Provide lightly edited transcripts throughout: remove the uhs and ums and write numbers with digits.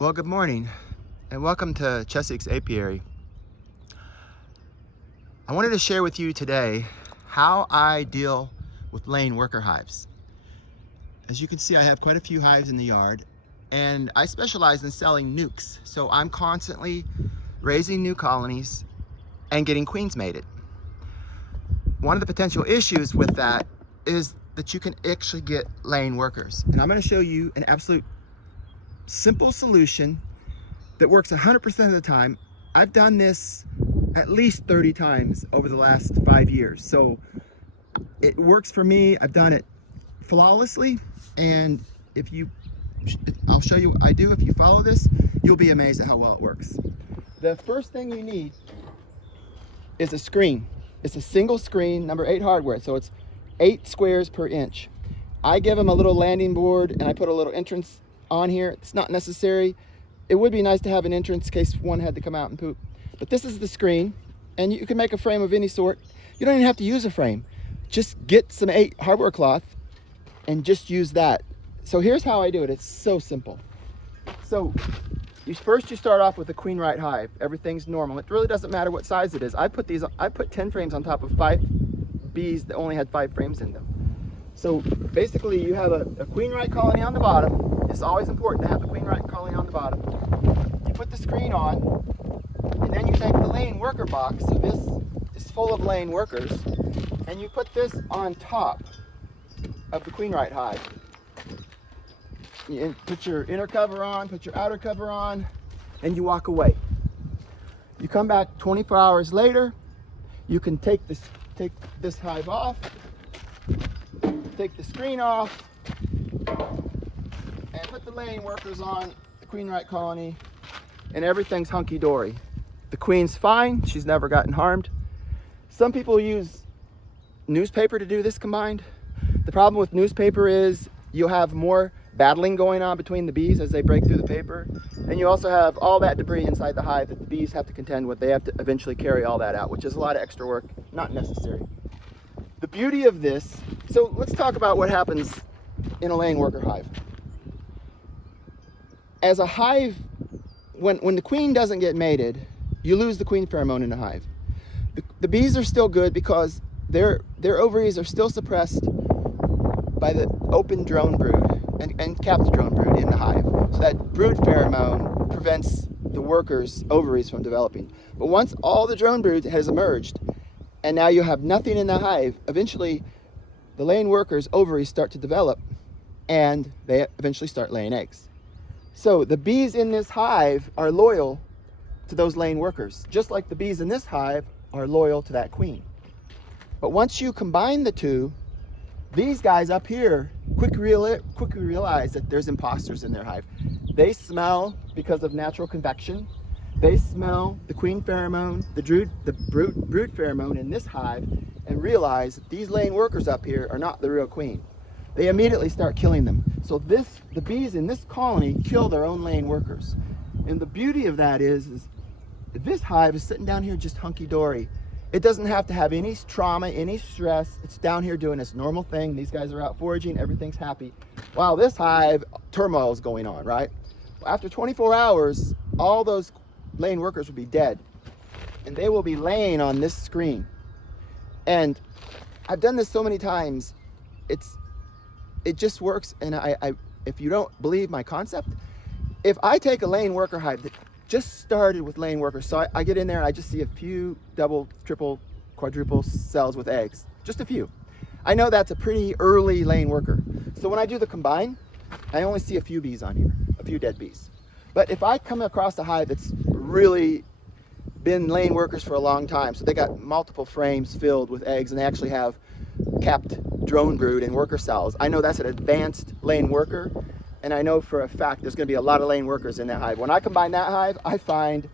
Well, good morning and welcome to Chesapeake's Apiary. I wanted to share with you today how I deal with laying worker hives. As you can see, I have quite a few hives in the yard and I specialize in selling nucs. So I'm constantly raising new colonies and getting queens mated. One of the potential issues with that is that you can actually get laying workers. And I'm going to show you an absolute simple solution that works 100% of the time. I've done this at least 30 times over the last 5 years. So it works for me. I've done it flawlessly. And I'll show you what I do. If you follow this, you'll be amazed at how well it works. The first thing you need is a screen. It's a single screen, number 8 hardware. So it's 8 squares per inch. I give them a little landing board and I put a little entrance on here. It's not necessary. It would be nice to have an entrance in case one had to come out and poop. But this is the screen, and you can make a frame of any sort. You don't even have to use a frame. Just get some 8 hardware cloth and just use that. So here's how I do it. It's so simple. So first you start off with a queen-rite hive. Everything's normal. It really doesn't matter what size it is. I put 10 frames on top of 5 bees that only had 5 frames in them. So basically you have a queen-rite colony on the bottom. It's always important to have the queen-rite colony on the bottom. You put the screen on, and then you take the laying worker box. So this is full of laying workers, and you put this on top of the queen-rite hive. You put your inner cover on, put your outer cover on, and you walk away. You come back 24 hours later. You can take this hive off, take the screen off, and put the laying workers on the queen-rite colony, and everything's hunky-dory. The queen's fine. She's never gotten harmed. Some people use newspaper to do this combined. The problem with newspaper is you'll have more battling going on between the bees as they break through the paper, and you also have all that debris inside the hive that the bees have to contend with. They have to eventually carry all that out, which is a lot of extra work, not necessary. The beauty of this, so let's talk about what happens in a laying worker hive. As a hive, when the queen doesn't get mated, you lose the queen pheromone in the hive. The bees are still good because their ovaries are still suppressed by the open drone brood and capped drone brood in the hive. So that brood pheromone prevents the workers' ovaries from developing. But once all the drone brood has emerged, and now you have nothing in the hive, eventually the laying workers' ovaries start to develop, and they eventually start laying eggs. So the bees in this hive are loyal to those laying workers, just like the bees in this hive are loyal to that queen. But once you combine the two, these guys up here quickly realize that there's imposters in their hive. They smell, because of natural convection, they smell the queen pheromone, the brood pheromone in this hive, and realize that these laying workers up here are not the real queen. They immediately start killing them. So the bees in this colony kill their own laying workers. And the beauty of that is this hive is sitting down here just hunky-dory. It doesn't have to have any trauma, any stress. It's down here doing its normal thing. These guys are out foraging, everything's happy. While this hive, turmoil is going on, right? After 24 hours, all those laying workers will be dead. And they will be laying on this screen. And I've done this so many times, it just works. And if you don't believe my concept, if I take a laying worker hive that just started with laying workers, so I get in there and I just see a few double, triple, quadruple cells with eggs, just a few. I know that's a pretty early laying worker. So when I do the combine, I only see a few bees on here, a few dead bees. But if I come across a hive that's really been laying workers for a long time, so they got multiple frames filled with eggs and they actually have capped drone brood and worker cells, I know that's an advanced laying worker, and I know for a fact there's going to be a lot of laying workers in that hive. When I combine that hive, I find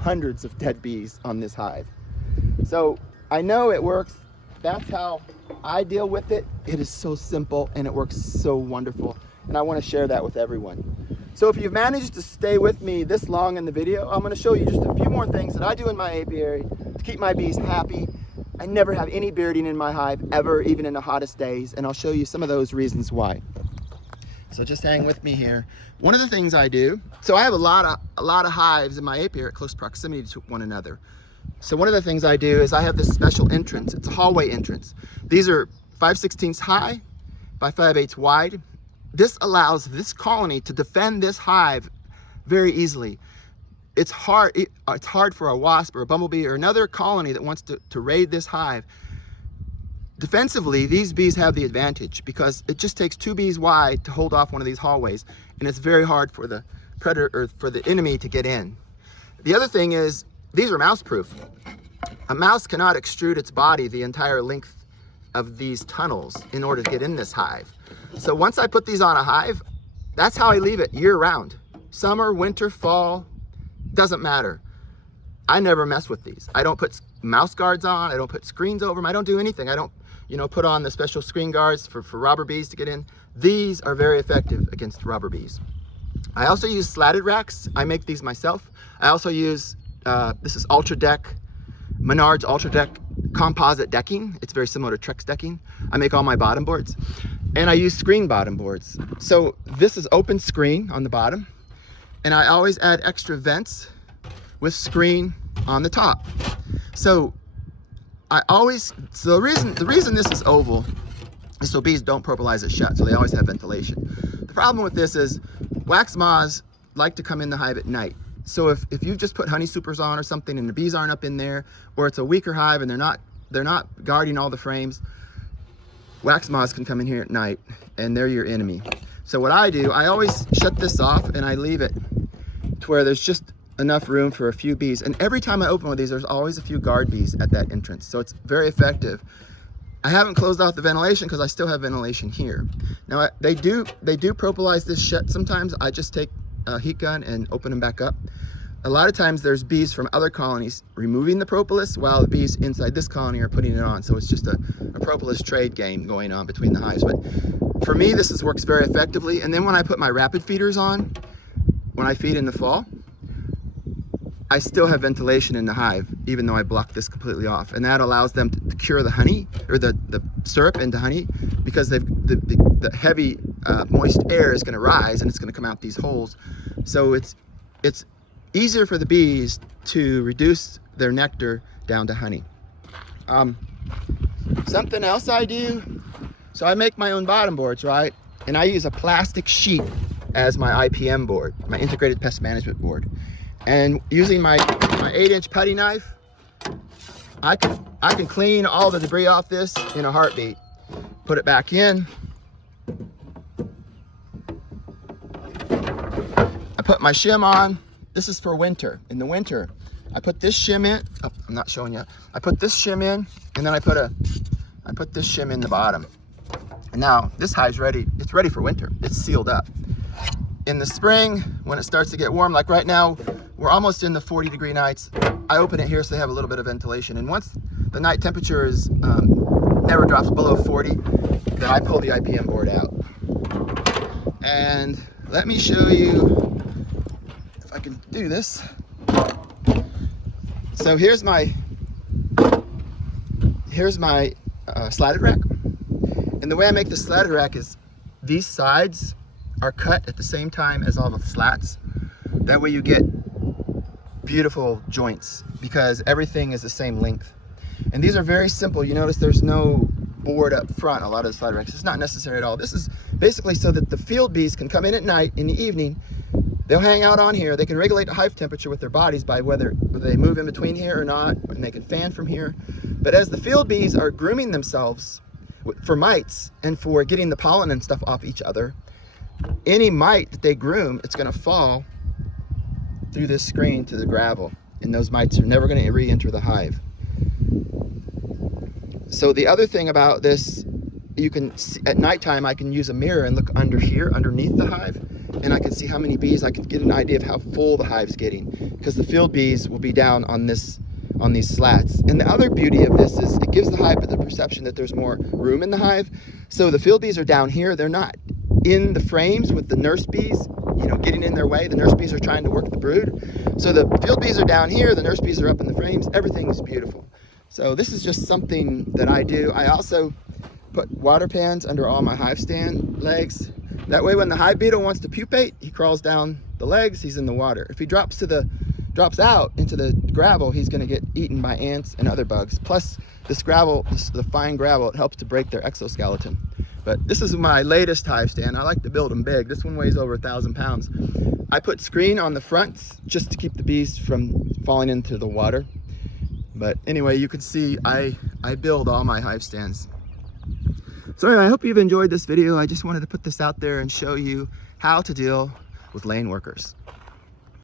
hundreds of dead bees on this hive. So I know it works. That's how I deal with it. It is so simple and it works so wonderful, and I want to share that with everyone. So if you've managed to stay with me this long in the video, I'm going to show you just a few more things that I do in my apiary to keep my bees happy. I never have any bearding in my hive ever, even in the hottest days, and I'll show you some of those reasons why. So just hang with me here. One of the things I do, so I have a lot of hives in my apiary at close proximity to one another. So one of the things I do is I have this special entrance. It's a hallway entrance. These are 5/16 high by 5/8 wide. This allows this colony to defend this hive very easily. It's hard for a wasp or a bumblebee or another colony that wants to raid this hive. Defensively, these bees have the advantage because it just takes 2 bees wide to hold off one of these hallways, and it's very hard for the predator or for the enemy to get in. The other thing is, these are mouse proof. A mouse cannot extrude its body the entire length of these tunnels in order to get in this hive. So once I put these on a hive, that's how I leave it year round. Summer, winter, fall, doesn't matter. I never mess with these. I don't put mouse guards on, I don't put screens over them, I don't do anything. I don't, put on the special screen guards for robber bees to get in. These are very effective against robber bees. I also use slatted racks. I make these myself. I also use, this is Ultra Deck, Menards Ultra Deck composite decking. It's very similar to Trex decking. I make all my bottom boards. And I use screen bottom boards. So this is open screen on the bottom. And I always add extra vents with screen on the top. So the reason this is oval is so bees don't propolize it shut, so they always have ventilation. The problem with this is wax moths like to come in the hive at night. So if you just put honey supers on or something and the bees aren't up in there, or it's a weaker hive and they're not guarding all the frames, wax moths can come in here at night and they're your enemy. So what I do, I always shut this off and I leave it to where there's just enough room for a few bees. And every time I open one of these, there's always a few guard bees at that entrance. So it's very effective. I haven't closed off the ventilation because I still have ventilation here. Now they do propolize this shut sometimes. I just take a heat gun and open them back up. A lot of times there's bees from other colonies removing the propolis while the bees inside this colony are putting it on. So it's just a propolis trade game going on between the hives. But for me, this works very effectively. And then when I put my rapid feeders on, when I feed in the fall, I still have ventilation in the hive, even though I block this completely off. And that allows them to cure the honey, or the syrup into honey, because the heavy moist air is gonna rise and it's gonna come out these holes. So it's easier for the bees to reduce their nectar down to honey. Something else I do, so I make my own bottom boards, right? And I use a plastic sheet as my IPM board, my integrated pest management board. And using my 8-inch putty knife, I can clean all the debris off this in a heartbeat. Put it back in. I put my shim on. This is for winter. In the winter, I put this shim in. Oh, I'm not showing you. I put this shim in, and then I put this shim in the bottom. And now this hive's ready. It's ready for winter. It's sealed up. In the spring, when it starts to get warm, like right now, we're almost in the 40-degree nights. I open it here so they have a little bit of ventilation. And once the night temperature is never drops below 40, then I pull the IPM board out. And let me show you if I can do this. So here's my slatted rack. And the way I make the slatted rack is these sides are cut at the same time as all the slats. That way you get beautiful joints because everything is the same length. And these are very simple. You notice there's no board up front. A lot of the slatted racks, it's not necessary at all. This is basically so that the field bees can come in at night, in the evening. They'll hang out on here. They can regulate the hive temperature with their bodies by whether they move in between here or not, and they can fan from here. But as the field bees are grooming themselves for mites and for getting the pollen and stuff off each other, any mite that they groom, it's going to fall through this screen to the gravel, and those mites are never going to re-enter the hive. So the other thing about this, you can see, at nighttime I can use a mirror and look under here, underneath the hive, and I can see how many bees. I can get an idea of how full the hive's getting, because the field bees will be down on these slats. And the other beauty of this is it gives the hive the perception that there's more room in the hive. So the field bees are down here. They're not in the frames with the nurse bees, getting in their way. The nurse bees are trying to work the brood. So the field bees are down here. The nurse bees are up in the frames. Everything is beautiful. So this is just something that I do. I also put water pans under all my hive stand legs That way when the hive beetle wants to pupate, he crawls down the legs, he's in the water. If he drops out into the gravel, he's gonna get eaten by ants and other bugs. Plus this gravel, the fine gravel, it helps to break their exoskeleton. But this is my latest hive stand. I like to build them big. This one weighs over 1,000 pounds. I put screen on the fronts just to keep the bees from falling into the water. But anyway, you can see I build all my hive stands. So anyway, I hope you've enjoyed this video. I just wanted to put this out there and show you how to deal with lane workers.